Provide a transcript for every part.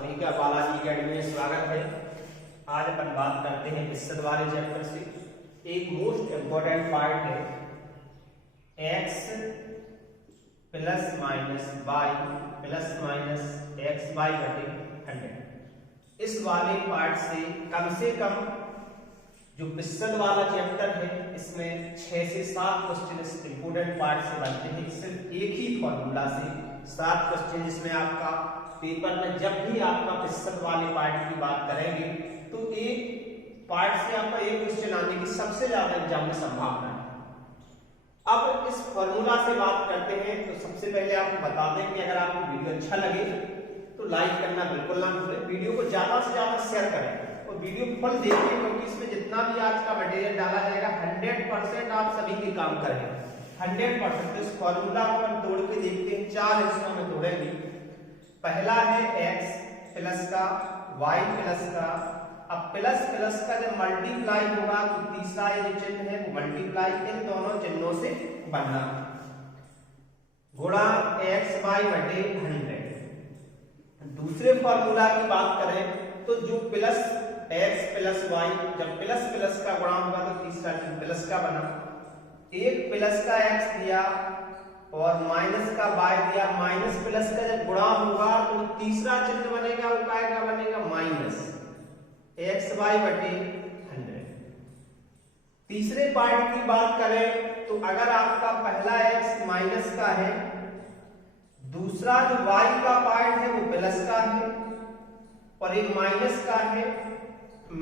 सभी का बालाजी अकेडमी में स्वागत है। आज अपन बात करते हैं पिसद वाले चैप्टर से। एक मोस्ट इम्पोर्टेंट पार्ट है x plus minus Y plus minus X Y बटे 100। इस वाले पार्ट से कम जो पिसद वाला चैप्टर है इसमें 6 से 7 क्वेश्चन इस इम्पोर्टेंट पार्ट से बनते हैं। सिर्फ एक ही फॉर्मूला से 7 क्वेश्चन, जिसमें आपका पेपर में जब भी आपका पिसद वाले पार्ट की बात करेंगे तो एक पार्ट से आपका एक क्वेश्चन आने की सबसे ज्यादा एग्जाम में संभावना है। अब इस फॉर्मूला से बात करते हैं तो सबसे पहले आपको बता दें कि अगर आपको वीडियो अच्छा लगे तो लाइक करना बिल्कुल ना भूलें, वीडियो को ज्यादा से ज्यादा शेयर करें और वीडियो फुल देखिए, क्योंकि इसमें जितना भी आज का मटेरियल डाला जाएगा 100% आप सभी के काम करेंगे 100%। तो इस फॉर्मूला को हम तोड़ के देखते हैं, 4 हिस्सों में तोड़ेंगे। पहला है x प्लस का y प्लस का। अब प्लस प्लस का जब मल्टीप्लाई होगा तो तीसरा ये जो चिन्ह है वो मल्टीप्लाई इन दोनों चिन्हों से बनना, गुणा एक्स वाई बटे 100। दूसरे फॉर्मूला की बात करें तो जो प्लस एक्स प्लस वाई, जब प्लस प्लस का गुणा होगा तो तीसरा चिन्ह प्लस का बना। एक प्लस का एक्स दिया और माइनस का वाई दिया, माइनस प्लस का जब गुणा होगा तो तीसरा चिन्ह बनेगा, वो क्या बनेगा माइनस एक्स वाई बटे 100। तीसरे पार्ट की बात करें तो अगर आपका पहला एक्स माइनस का है, दूसरा जो वाई का पार्ट है वो प्लस का है और एक माइनस का है,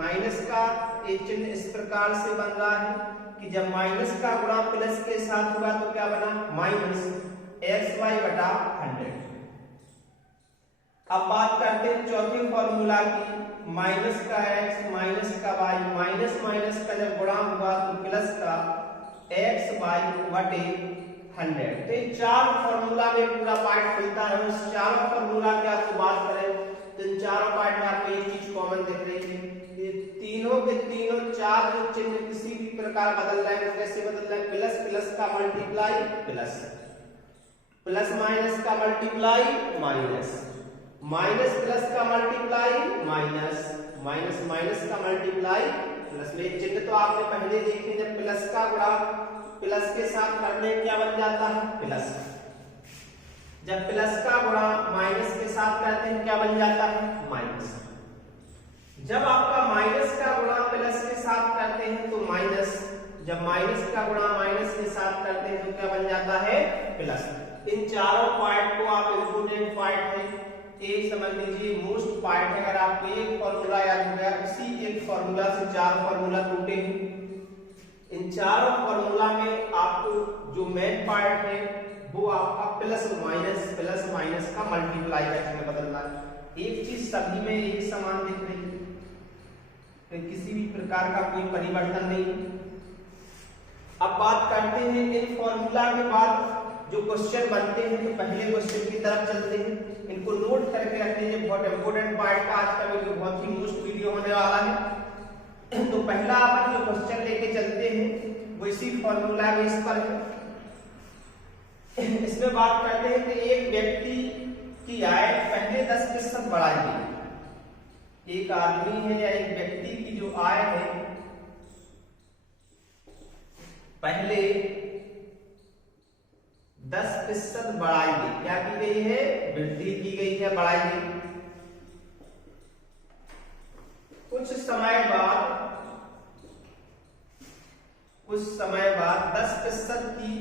माइनस का एक चिन्ह इस प्रकार से बन रहा है कि जब माइनस का गुणा प्लस के साथ होगा तो क्या बना माइनस एक्स वाई बटा 100। अब बात करते हैं चौथे फॉर्मूला की, माइनस का एक्स माइनस का वाई, माइनस माइनस का जब गुणा होगा तो प्लस का एक्स वाई बटे 100। तो ये 4 फॉर्मूला में पूरा पार्ट खुलता है। उस 4 फॉर्मूला की आपको बात करें तो इन 4 पार्ट में आपको एक चीज कॉमन दिख रही है, ये तीनों के तीनों 4 जो चिन्ह किसी भी प्रकार बदल रहे हैं, कैसे बदल रहे हैं, प्लस प्लस का मल्टीप्लाई प्लस, प्लस माइनस का मल्टीप्लाई माइनस, माइनस प्लस का मल्टीप्लाई माइनस, माइनस माइनस का मल्टीप्लाई प्लस। में चिन्ह तो आपने पहले देखे, जब प्लस का गुणा प्लस के साथ करने क्या बन जाता है प्लस, जब प्लस का गुणा माइनस के साथ करते हैं क्या बन जाता है माइनस। जब आपका माइनस का गुणा प्लस के साथ करते हैं तो माइनस, जब माइनस का गुणा माइनस के साथ करते हैं तो क्या बन जाता है प्लस। इन चारों पार्ट को आप इंपोर्टेंट पार्ट है, एक समझ लीजिए मोस्ट पार्ट है। अगर आपको एक फॉर्मूला याद हो गया, उसी एक फॉर्मूला से 4 फॉर्मूला टूटे हैं। इन चारों फॉर्मूला में आपको जो मेन पार्ट है वो आपका प्लस माइनस का मल्टीप्लाई करके बदलना है। एक चीज सभी में एक समान दिख रही है, तो किसी भी प्रकार का कोई परिवर्तन नहीं। अब बात करते हैं इन फॉर्मूला के बाद जो क्वेश्चन बनते हैं, तो पहले क्वेश्चन की तरफ चलते हैं। इनको नोट करके रखते हैं, बहुत इंपोर्टेंट पार्ट का आज का वीडियो, बहुत ही मोस्ट वीडियो होने वाला है। तो पहला अपन जो क्वेश्चन लेके चलते हैं वो इसी फॉर्मूला बेस पर है। इसमें बात करते हैं कि एक व्यक्ति की आय पहले 10% बढ़ाएगी। एक आदमी है या एक व्यक्ति की जो आय है पहले 10% बढ़ाएगी। क्या की गई है, वृद्धि की गई है, बढ़ाई गई। कुछ समय बाद 10% की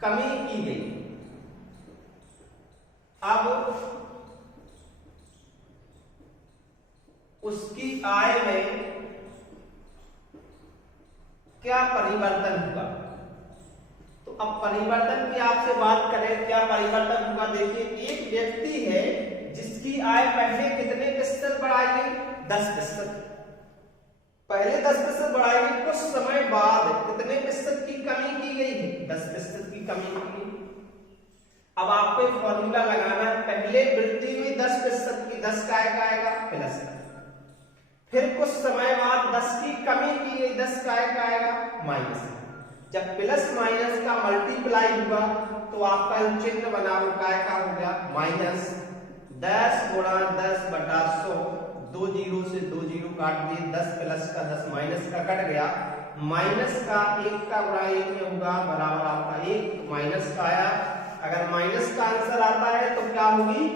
कमी की गई। अब उसकी आय में क्या परिवर्तन हुआ। तो अब परिवर्तन की आपसे बात करें, क्या परिवर्तन हुआ। देखिए एक व्यक्ति है जिसकी आय पहले कितने प्रतिशत बढ़ाई गई 10%, पहले 10% बढ़ाई गई, कुछ समय बाद कितने प्रतिशत की कमी की गई है 10% की कमी की गई। अब आपको एक फॉर्मूला लगाना है, पहले वृद्धि हुई 10% की, 10 का आएगा प्लस का, फिर कुछ समय बाद 10 की कमी की गई, 10 का आएगा माइनस। जब प्लस माइनस का मल्टीप्लाई हुआ तो आपका जो चिन्ह बना वो काय का हो गया माइनस 10 गुणा 10 बटा 100, 2 जीरो से 2 जीरो काट दिए, 10 प्लस का 10 माइनस का कट गया, माइनस का 1 का गुणा 1 में होगा बराबर आपका 1 माइनस का आया। अगर माइनस का आंसर आता है तो क्या होगी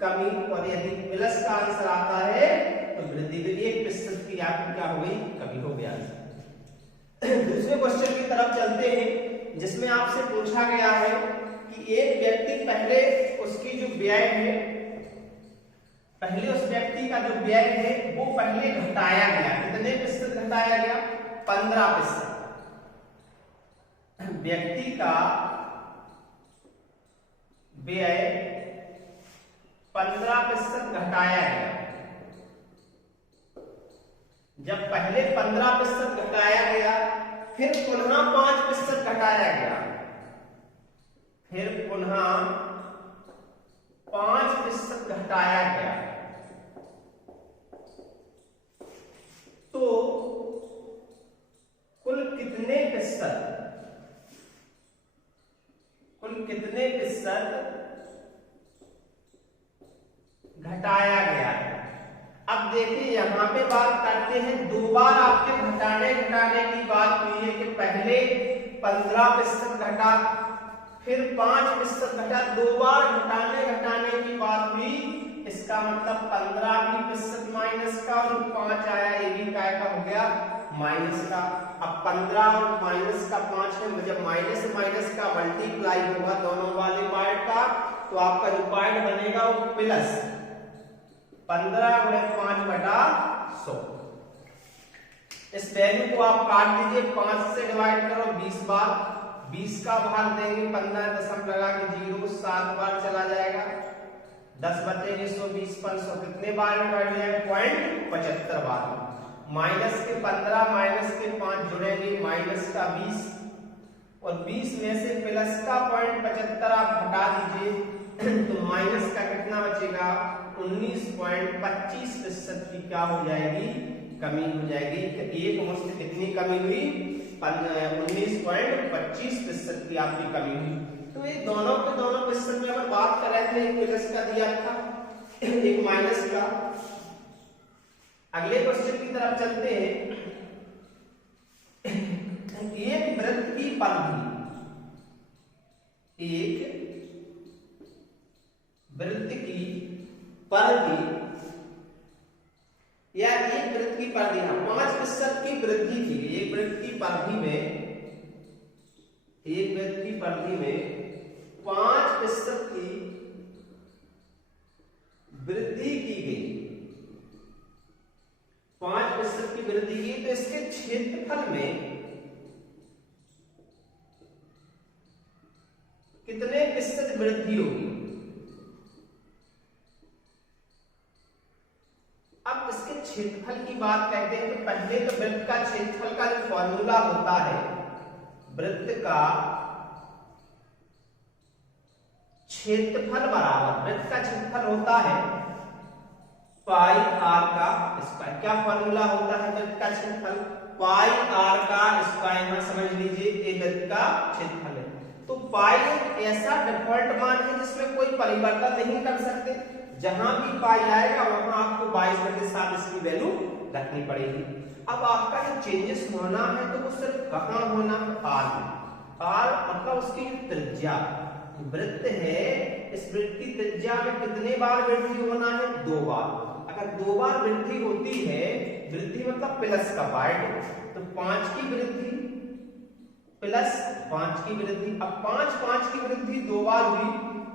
कमी, और यदि प्लस का आंसर आता है तो वृद्धि। 1% की आपकी क्या हो गई कमी हो गया। दूसरे क्वेश्चन की तरफ चलते हैं जिसमें आपसे पूछा गया है कि एक व्यक्ति पहले उसकी जो व्यय है, पहले उस व्यक्ति का जो व्यय है वो पहले घटाया गया, कितने प्रतिशत घटाया गया 15%। व्यक्ति का व्यय 15% घटाया गया। जब पहले 15% घटाया गया, फिर पुनः 5% घटाया गया, फिर पुनः 5% घटाया गया, तो कुल कितने प्रतिशत घटाया गया है। अब देखिए यहां पे बात करते हैं, दो बार आपके घटाने की बात हुई है कि पहले 15% घटा, फिर 5% घटा, दो बार घटाने की बात हुई। इसका मतलब 15% माइनस का और 5 आया, ये भी काय का हो गया माइनस का। अब 15 और माइनस का 5 है, जब माइनस माइनस का मल्टीप्लाई होगा दोनों वाले पार्ट का, तो आपका जो पार्ट बनेगा वो प्लस 15 गुणे 5 बटा 100। इस वैल्यू को आप काट दीजिए, 5 से डिवाइड करो 20 बार, 20 का भाग देंगे 15 दशम लगा के 0 7 बार चला जाएगा, 10 बचेंगे 100, 20 500 कितने बार में डिवाइड हो जाएगा 0.75 बार। माइनस के 15 माइनस के 5 जुड़ेंगे, माइनस का 20 और 20 में से प्लस का 0.75 आप घटा दीजिए तो माइनस का कितना बचेगा 19.25% की क्या हो जाएगी कमी हो जाएगी। एक मुश्त कितनी कमी हुई 19.25% की आपकी कमी हुई। तो ये दोनों के दोनों क्वेश्चन में अगर बात कर रहे थे, एक प्लस का दिया था एक माइनस का। अगले क्वेश्चन की तरफ चलते हैं। एक वृत्त की परिधि, एक वृत्त की परिधि या एक वृत्त की परिधि 5% की वृद्धि की गई। एक वृत्त की परिधि में 5% की वृद्धि की गई, 5% की वृद्धि की, तो इसके क्षेत्रफल में कितने प्रतिशत वृद्धि होगी। अब इसके क्षेत्रफल की बात कहते हैं तो पहले तो वृत्त का क्षेत्रफल का जो फॉर्मूला होता है, वृत्त का क्षेत्रफल बराबर, वृत्त का क्षेत्रफल होता है पाई आर का स्क्वायर। क्या फॉर्मूला होता है वृत्त का क्षेत्रफल पाई आर का स्क्वायर। में समझ लीजिए ये वृत्त का क्षेत्रफल है, तो पाई एक ऐसा डिफॉल्ट मान है जिसमें कोई परिवर्तन नहीं कर सकते। जहां भी पाई आएगा वहां आपको 22/7 इसकी वैल्यू रखनी पड़ेगी। अब आपका जो चेंजेस होना है तो वो सिर्फ कहां होना है आर में। आर मतलब उसकी त्रिज्या, वृत्त है, इस वृत्त की त्रिज्या में कितने बार वृद्धि होना है 2 बार। अगर 2 बार वृद्धि होती है, वृद्धि मतलब प्लस का पार्ट, तो 5 की वृद्धि प्लस 5 की वृद्धि। अब 5 की वृद्धि 2 बार हुई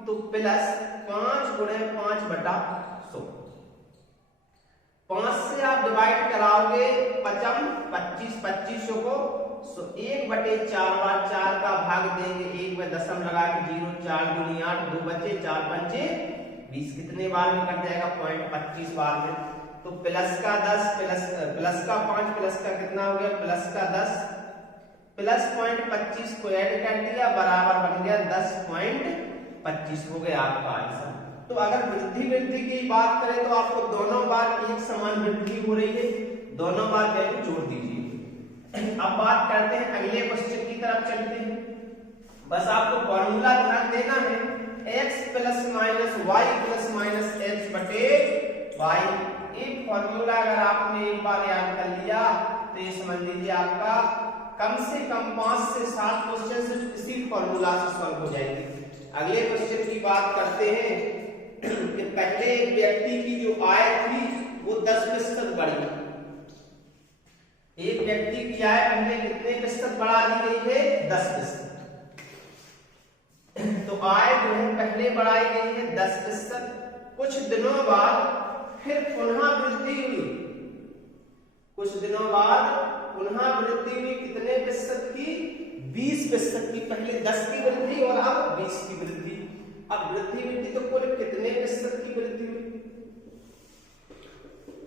तो प्लस 5 गुणे 5 बटा 100। 5 से आप डिवाइड कराओगे 25 को, सो 1/4 बार 4 का भाग देंगे, 1 में दशम लगा के 0, 4 दूनी 8, 2 बचे 4 पंचे 20, कितने बार में कट जाएगा 0.25 बार में। तो प्लस का 10 प्लस का 5 प्लस का कितना हो गया प्लस का 10 प्लस 0.25 को ऐड कर दिया, बराबर बन गया 10.25 हो गया आपका आंसर। तो अगर वृद्धि की बात करें तो आपको दोनों बार एक समान वृद्धि हो रही है, दोनों बार वैल्यू जोड़ दीजिए। अब बात करते हैं अगले क्वेश्चन की तरफ चलते हैं। बस आपको फॉर्मूला ध्यान देना है, x plus minus Y plus minus H बटे वाई। एक फॉर्मूला अगर आपने एक बार याद कर लिया तो ये समझ लीजिए आपका कम से कम 5 से 7 क्वेश्चन सिर्फ इसी फॉर्मूला से सॉल्व हो जाएंगे। अगले क्वेश्चन की बात करते हैं कि पहले एक व्यक्ति की जो आय थी वो 10% बढ़ी। एक व्यक्ति की आय पहले कितने प्रतिशत बढ़ा दी गई है? 10%। तो आय जो है पहले बढ़ाई गई है 10%। कुछ दिनों बाद फिर पुनः वृद्धि हुई, कुछ दिनों बाद पुनः वृद्धि हुई कितने प्रतिशत की? 20% की। पहले 10 की वृद्धि और अब 20 की वृद्धि। अब वृद्धि हुई तो कुल कितने प्रतिशत की वृद्धि हुई?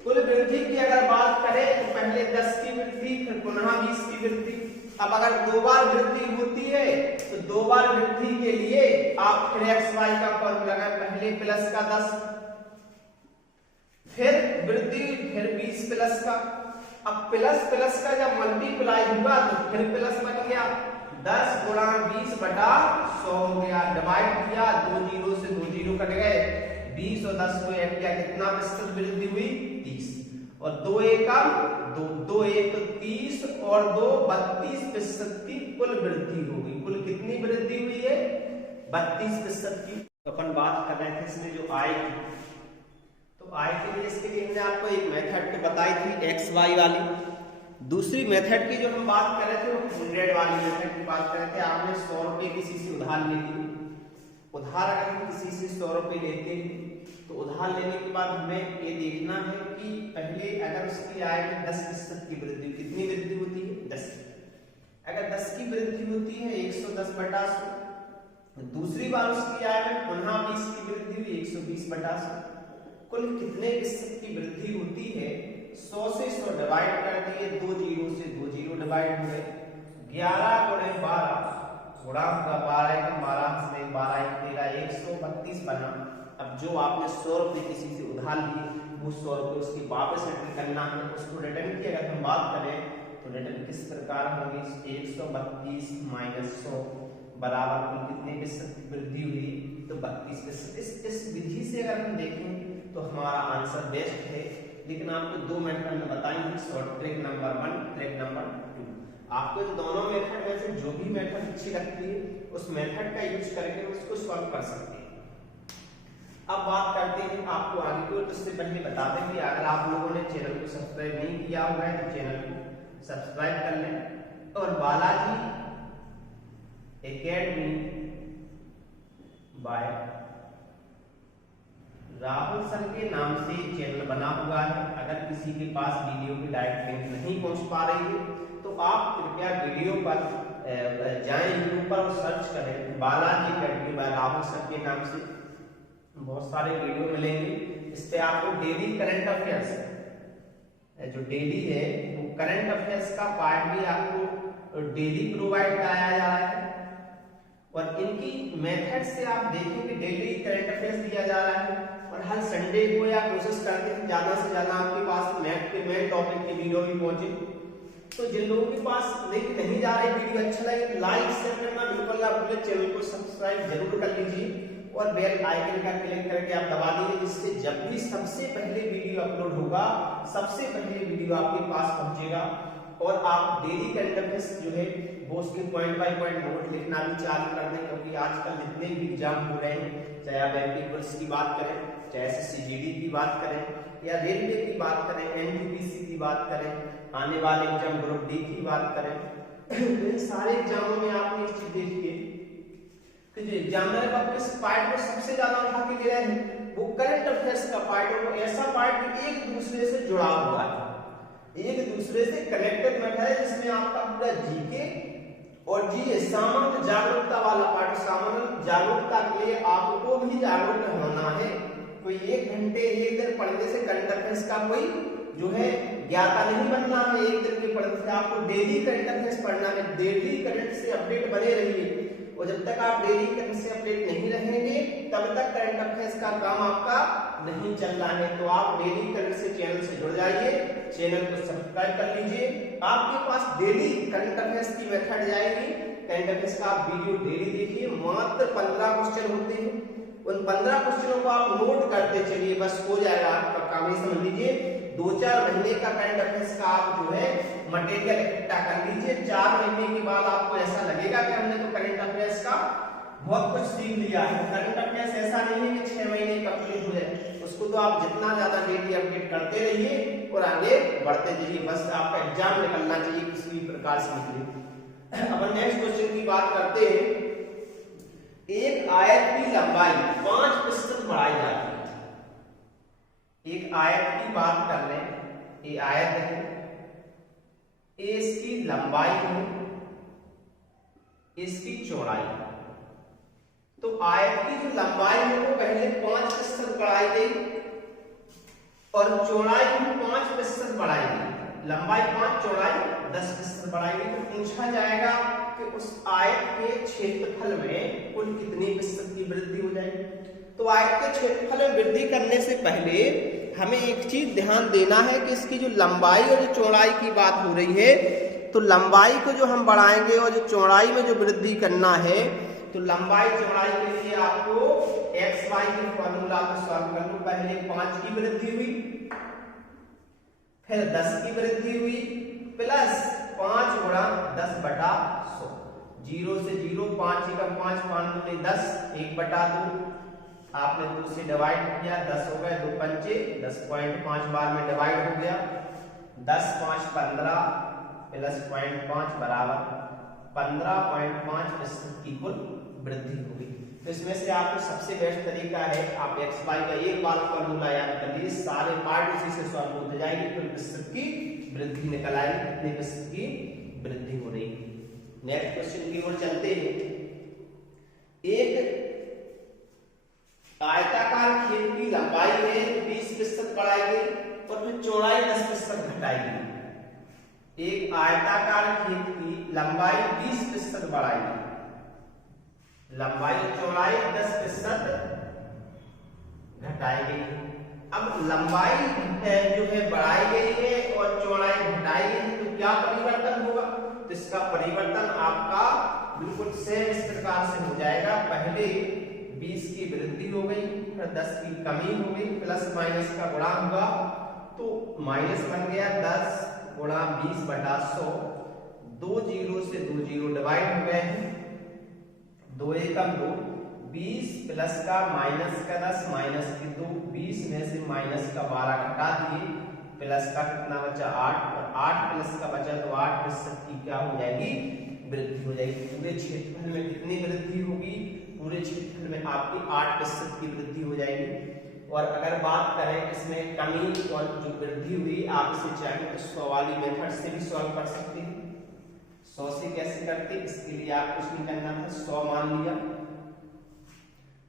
कुल वृद्धि की अगर बात करें तो पहले 10 की वृद्धि फिर पुनः 20 की वृद्धि। अब अगर 2 बार वृद्धि होती है तो 2 बार वृद्धि के लिए आप फिर एक्स वाई का फॉर्मूला लगाएं, पहले प्लस का 10 फिर वृद्धि फिर 20 प्लस का। अब प्लस प्लस का जब मल्टीप्लाई हुआ तो फिर प्लस बन गया, 10 गुणा 20 बटा 100 हो गया। डिवाइड किया, 2 जीरो से 2 जीरो कट गए, 20 और 10 को ऐड किया, कितना प्रतिशत वृद्धि हुई? 30। और 2 एकम 2, 2 एक 30 और 2 32% की कुल वृद्धि हो गई। कुल कितनी वृद्धि हुई है? 32% की। तो अपन बात कर रहे थे इसमें जो आय की, तो आय के लिए इसके लिए हमने आपको एक मेथड तो बताई थी एक्स वाई वाली। दूसरी मेथड की जो हम बात कर रहे थे वो 100 वाली मेथड की बात कर रहे थे। आपने 100 रुपए किसी से उधार ले ली। उधार अगर हम किसी से 100 रुपए लेते हैं तो उधार लेने के बाद हमें ये देखना है कि पहले अगर उसकी आय में 10% की वृद्धि, कितनी वृद्धि होती है? 10। अगर 10 की वृद्धि होती है 110 बटा 100। दूसरी बार उसकी आय में पुनः 20 की वृद्धि हुई 120 बटा 100। कुल कितने प्रतिशत की वृद्धि होती है? 100 से 100 डिवाइड कर दिए, 2 जीरो से 2 जीरो डिवाइड हुए, 11 गुणे 12 गुणा 12 का 12 से 12 13 132 बना। अब जो आपने 100 रुपए किसी से उधार लिए वो 100 रुपए उसकी वापस रिटर्न करना है। उसको रिटर्न की अगर हम बात करें तो रिटर्न किस प्रकार होगी? 132 माइनस 100 बराबर कुल कितने प्रतिशत की वृद्धि हुई? तो 32%। इस विधि से अगर हम देखें तो हमारा आंसर बेस्ट है। लेकिन आपको 2 मेथड में बताएंगे, short trick number 1, trick number 2। आपको इन दोनों मेथड में से जो भी मेथड अच्छी लगती है उस मेथड का यूज करके उसको सॉल्व कर सकते हैं। अब बात करते हैं आपको आगे की ओर। तो इससे पहले बता दें कि अगर आप लोगों ने चैनल को सब्सक्राइब नहीं किया हुआ है तो चैनल को सब्सक्राइब कर लें और Balaji Academy by Rahul sir के नाम से चैनल बना हुआ है। अगर किसी के पास वीडियो की डायरेक्ट लिंक नहीं पहुंच पा रही है तो आप कृपया वीडियो पर जाएं, यूट्यूब पर सर्च करें Balaji Academy by Rahul sir के नाम से। बहुत सारे वीडियो मिलेंगे। इस पे आपको डेली करंट अफेयर्स जो डेली है वो करंट अफेयर्स का पार्ट भी आपको डेली प्रोवाइड कराया जा रहा है। और इनकी मेथड से आप देखेंगे डेली करंट अफेयर्स दिया जा रहा है। और हर संडे को या कोशिश करते हैं ज्यादा से ज्यादा आपके पास मैथ के मेन टॉपिक की वीडियो भी पहुंचे। तो जिन लोगों के पास लिंक नहीं जा रही, वीडियो अच्छा लगे लाइक शेयर करना बिल्कुल ना भूलें, चैनल को सब्सक्राइब जरूर कर लीजिए और बेल आइकन का क्लिक करके आप दबा दीजिए, जिससे जब भी सबसे पहले वीडियो अपलोड होगा सबसे पहले वीडियो आपके पास पहुंचेगा। और आप डेली करंट अफेयर्स जो है वो उसके पॉइंट बाय पॉइंट नोट लिखना भी चालू कर दें, क्योंकि आजकल जितने भी एग्जाम हो रहे हैं, चाहे आप एमपी पुलिस की बात करें, चाहे एसएससी की बात करें या रेलवे की बात करें, एनटीपीसी की बात करें, आने वाले एग्जाम ग्रुप डी की बात करें, तो इन सारे एग्जामों में आपने एक चीज देखी है कि जो एग्जामिनर अब किस पार्ट को सबसे ज्यादा उठा के ले रहे हैं वो करंट अफेयर्स का पार्ट है। वो ऐसा पार्ट जो एक दूसरे से जुड़ा हुआ है, एक दूसरे से कनेक्टेड मैटर है, जिसमें आपका पूरा जीके और जी सामान्य जागरूकता वाला पार्ट। सामान्य जागरूकता के लिए आपको भी जागरूक होना है। कोई 1 घंटे 1 दिन पढ़ने से करंट अफेयर्स का कोई जो है ज्ञाता नहीं बनना है। 1 दिन के पढ़ने से आपको डेली करंट अफेयर्स पढ़ना है, डेली करंट से अपडेट बने रहिए। और जब तक आप डेली करंट से अपडेट नहीं रहेंगे तब तक करंट अफेयर्स का काम आपका नहीं चलना है। तो आप डेली करंट से चैनल से जुड़ जाइए, चैनल को सब्सक्राइब कर लीजिए। आपके पास डेली करंट अफेयर्स की मेथड जाएगी करंट अफेयर्स का आप वीडियो डेली देखिए, मात्र 15 क्वेश्चन होते हैं, उन 15 क्वेश्चनों को आप नोट करते चलिए, बस हो जाएगा आपका काम। ये समझ लीजिए 2-4 महीने का करंट अफेयर्स का आप जो है मटेरियल इकट्ठा कर लीजिए। 4 महीने के बाद आपको ऐसा लगेगा कि हमने तो करंट अफेयर्स का बहुत कुछ सीख लिया है। करंट अफेयर्स ऐसा नहीं है कि 6 महीने कंप्लीट हो जाए, उसको तो आप जितना ज्यादा डेली अपडेट करते रहिए और आगे बढ़ते जाइए, बस आपका एग्जाम निकलना चाहिए किसी भी प्रकार से निकले। अब नेक्स्ट क्वेश्चन की बात करते हैं। एक आयत की लंबाई 5% बढ़ाई जाती है। एक आयत की बात कर लें, ये आयत है, ये इसकी लंबाई है, इसकी चौड़ाई। तो आयत की जो लंबाई है वो पहले 5% बढ़ाई गई और चौड़ाई भी 5% बढ़ाई गई। लंबाई 5, चौड़ाई 10% बढ़ाई गई। तो पूछा जाएगा कि उस आयत के क्षेत्रफल में कुल कितनी प्रतिशत की वृद्धि हो जाएगी। तो आयत के क्षेत्रफल में वृद्धि करने से पहले हमें एक चीज ध्यान देना है कि इसकी जो लंबाई और जो चौड़ाई की बात हो रही है, तो लंबाई को जो हम बढ़ाएंगे और जो चौड़ाई में जो वृद्धि करना है, तो लंबाई चौड़ाई के लिए आपको एक्स वाई के फॉर्मूला को सॉल्व कर लो। पहले 5 की वृद्धि हुई, फिर 10 की वृद्धि हुई, प्लस 5 गुणा 10/100। 0 से 0, 5 एकम 5, 5 दूनी 10, 1/2। आपने 2 से डिवाइड किया, 10 हो गए, 2 पंचे 10.5 बार में डिवाइड हो गया। 10 5 15 प्लस 0.5 बराबर 15.5% की कुल वृद्धि होगी। तो इसमें से आपको सबसे बेस्ट तरीका है, आप एक्स वाई का एक बार फॉर्मूला याद कर लीजिए, सारे पार्ट उसी से सॉल्व होते जाएंगे, कुल प्रतिशत की वृद्धि निकल आएगी, कितने प्रतिशत की वृद्धि हो रही है। नेक्स्ट क्वेश्चन की ओर चलते हैं। एक आयताकार खेत की लंबाई है 20% बढ़ाई गई और फिर चौड़ाई 10% घटाई गई। एक आयताकार खेत की लंबाई 20% बढ़ाई गई, लंबाई चौड़ाई 10% घटाई गई। अब लंबाई जो है बढ़ाई गई है और चौड़ाई घटाई गई है, तो क्या परिवर्तन होगा? तो इसका परिवर्तन आपका बिल्कुल सेम इस प्रकार से हो जाएगा। पहले 20 की वृद्धि हो गई, फिर 10 की कमी हो गई, प्लस माइनस का गुणा हुआ, तो माइनस बन गया 10 गुणा 20/100। 2 0 से 2 0 डिवाइड हो गए हैं, 2 एकम 2, 20 प्लस का माइनस का 10 माइनस की 2, 20 में से माइनस का 12 घटा दिए, प्लस का कितना बचा 8, और 8 प्लस का बचा, तो 8% की क्या हो जाएगी वृद्धि हो जाएगी। पूरे क्षेत्रफल में कितनी वृद्धि होगी? पूरे क्षेत्रफल में आपकी 8% की वृद्धि हो जाएगी। और अगर बात करें इसमें कमी और जो वृद्धि हुई, आप इसे चाहें तो 100 वाली मेथड से भी सॉल्व कर सकते हैं। 100 से कैसे करते, इसके लिए आप कुछ नहीं करना था, 100 मान लिया,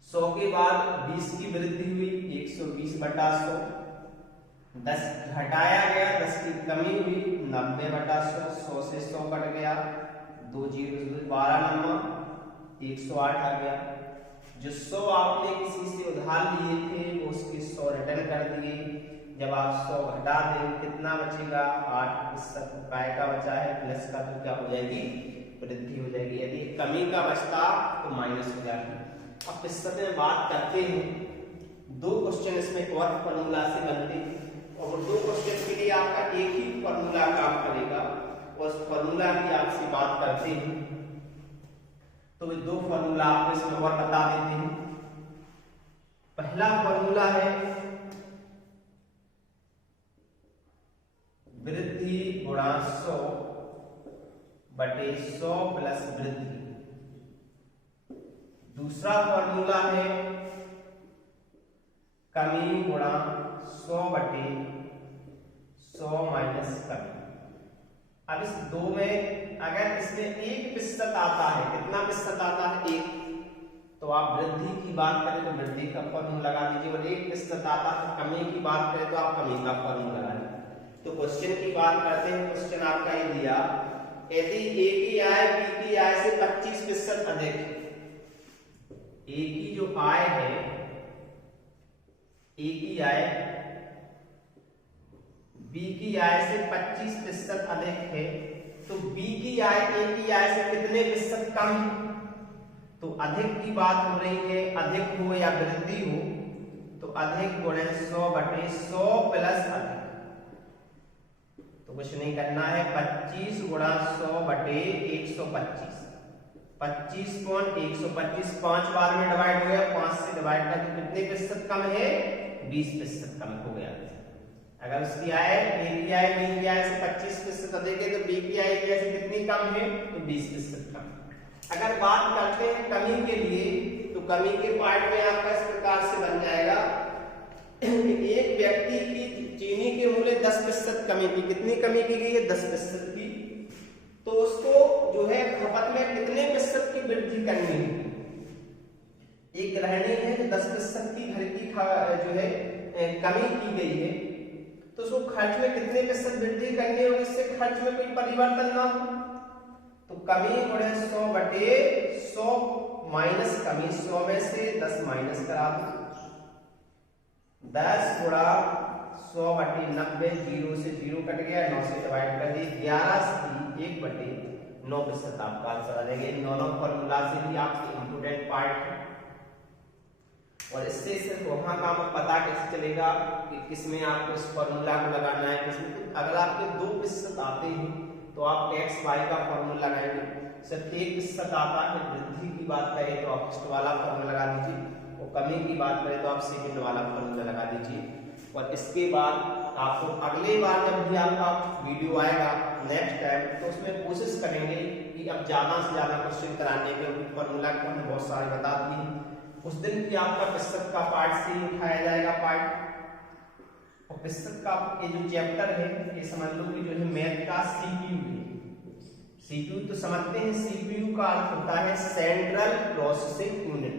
100 के बाद 20 की वृद्धि हुई 120/100, 10 घटाया गया, 10 की कमी हुई 90/100, 100 से 100 कट गया, 2 0 12 नंबर 108 आ गया। जो 100 आपने किसी से उधार लिए थे वो उसके 100 रिटर्न कर दिए। जब आप 100 घटा दें कितना बचेगा? 8% काय का बचा है, प्लस का तो क्या हो जाएगी वृद्धि हो जाएगी। यदि कमी का बचता तो माइनस हो जाएगी। अब प्रतिशत में बात करते हैं, 2 क्वेश्चन इसमें और फॉर्मूला से बनते हैं और 2 क्वेश्चन के लिए आपका एक ही फॉर्मूला काम करेगा, उस फॉर्मूला की आपसे बात करते हैं। तो वे 2 फॉर्मूला आपको इसमें और बता देते हैं। पहला फॉर्मूला है वृद्धि गुणा 100/100 प्लस वृद्धि। दूसरा फॉर्मूला है कमी गुणा 100/100 माइनस कमी। अब इस 2 में अगर इसमें 1% आता है, कितना प्रतिशत आता है 1, तो आप वृद्धि की बात करें तो वृद्धि का फॉर्मूला लगा दीजिए, और 1% आता है कमी की बात करें तो आप कमी का फॉर्मूला लगा दीजिए। तो क्वेश्चन की बात करते हैं। क्वेश्चन आपका ये दिया, यदि ए की आय बी की आय से 25% अधिक है, ए की जो आय है, ए की आय बी की आय से 25% अधिक है, तो बी की आय ए की आय से कितने प्रतिशत कम है? तो अधिक की बात हो रही है, अधिक हो या वृद्धि हो, तो अधिक गुणे 100/100 प्लस अधिक, तो कुछ नहीं करना है, 25 गुणा 100/125, 25 पॉइंट 125 5 बार में डिवाइड हो गया, 5 से डिवाइड कर तो कितने प्रतिशत कम है? 20% कम हो गया। अगर उसकी आय ए की आय बी की आय से 25% अधिक है तो बी की आय की आय से कितनी कम है? तो 20% कम। अगर बात करते हैं कमी के लिए, तो कमी के पार्ट में आपका इस प्रकार से बन जाएगा, एक व्यक्ति की चीनी के मूल्य 10% कमी की, कितनी कमी की गई है? 10% की, तो उसको जो है खपत में कितने प्रतिशत की वृद्धि करनी है? एक गृहिणी है जो 10% की घर की जो है कमी की गई है, तो उसको खर्च में कितने प्रतिशत वृद्धि करनी होगी, इससे खर्च में कोई परिवर्तन ना हो, तो कमी गुणे 100/100 माइनस कमी, 100 में से 10 माइनस करा दो, 10 गुणा 100/90, 0 से 0 कट गया, 9 से डिवाइड कर दी, 11 से 1/9% आपका आंसर आ जाएगा। इन दोनों फॉर्मूला से भी आपके इंपोर्टेंट पार्ट है, और इससे सिर्फ वहां का हमें पता कैसे चलेगा कि किसमें आपको इस फॉर्मूला को लगाना है, किसमें। अगर आपके 2% आते हैं तो आप x y का फॉर्मूला लगाएंगे, सिर्फ 1% आता है वृद्धि की बात करें तो आप फर्स्ट वाला फॉर्मूला लगा दीजिए, और कमी की बात करें तो आप सेकंड वाला फॉर्मूला लगा दीजिए। और इसके बाद आपको अगले बार जब भी आपका वीडियो आएगा नेक्स्ट टाइम, तो उसमें कोशिश करेंगे कि अब ज्यादा से ज्यादा क्वेश्चन कराने के, फॉर्मूला को हमने बहुत सारे बता दिए। उस दिन की आपका प्रतिशत का पार्ट से उठाया जाएगा पार्ट, और प्रतिशत का ये जो चैप्टर है ये समझ लो कि जो है मैथ का सीपीयू है। सीपीयू तो समझते हैं, सीपीयू का अर्थ होता है सेंट्रल प्रोसेसिंग यूनिट।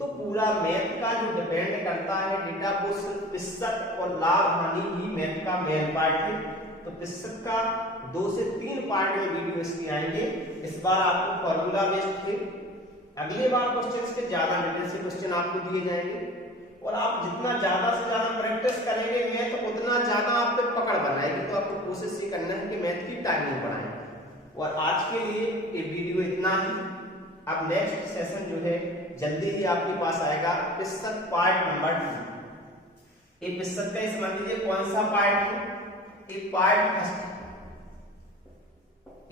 तो पूरा मैथ का जो डिपेंड करता है डेटा को, सिर्फ प्रतिशत और लाभ हानि ही मैथ का मेन पार्ट है। तो प्रतिशत का 2 से 3 पार्ट में वीडियो इसके आएंगे। इस बार आपको फॉर्मूला बेस्ड थे, अगले बार क्वेश्चन के ज्यादा डिटेल से क्वेश्चन आपको दिए जाएंगे, और आप जितना ज्यादा से ज्यादा प्रैक्टिस करेंगे मैथ, उतना ज्यादा आप पे पकड़ बनाएगी। तो आपको कोशिश ये करना है कि मैथ की टाइमिंग बढ़ाएं। और आज के लिए ये वीडियो इतना ही। अब नेक्स्ट सेशन जो है जल्दी ही आपके पास आएगा, प्रतिशत पार्ट नंबर 2। ये प्रतिशत का समझ लीजिए कौन सा पार्ट है, ये पार्ट फर्स्ट,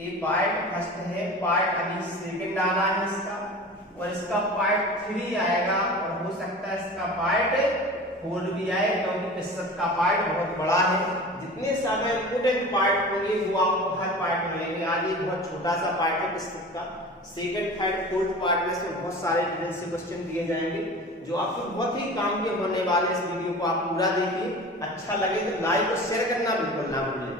ये पार्ट फर्स्ट है, पार्ट अभी सेकंड आना है इसका, और इसका पार्ट 3 आएगा, और हो सकता है इसका पार्ट 4 भी आए, क्योंकि प्रतिशत का पार्ट बहुत बड़ा है। जितने सारे इंपोर्टेंट पार्ट होंगे वो आपको हर पार्ट में मिलेंगे। आज ये बहुत छोटा सा पार्ट है प्रतिशत का, सेकंड थर्ड फोर्थ पार्ट में से बहुत सारे डिटेल से क्वेश्चन दिए जाएंगे जो आपको बहुत ही काम के होने वाले। इस वीडियो को आप पूरा देखिए, अच्छा लगे तो लाइक और शेयर करना बिल्कुल ना भूलें।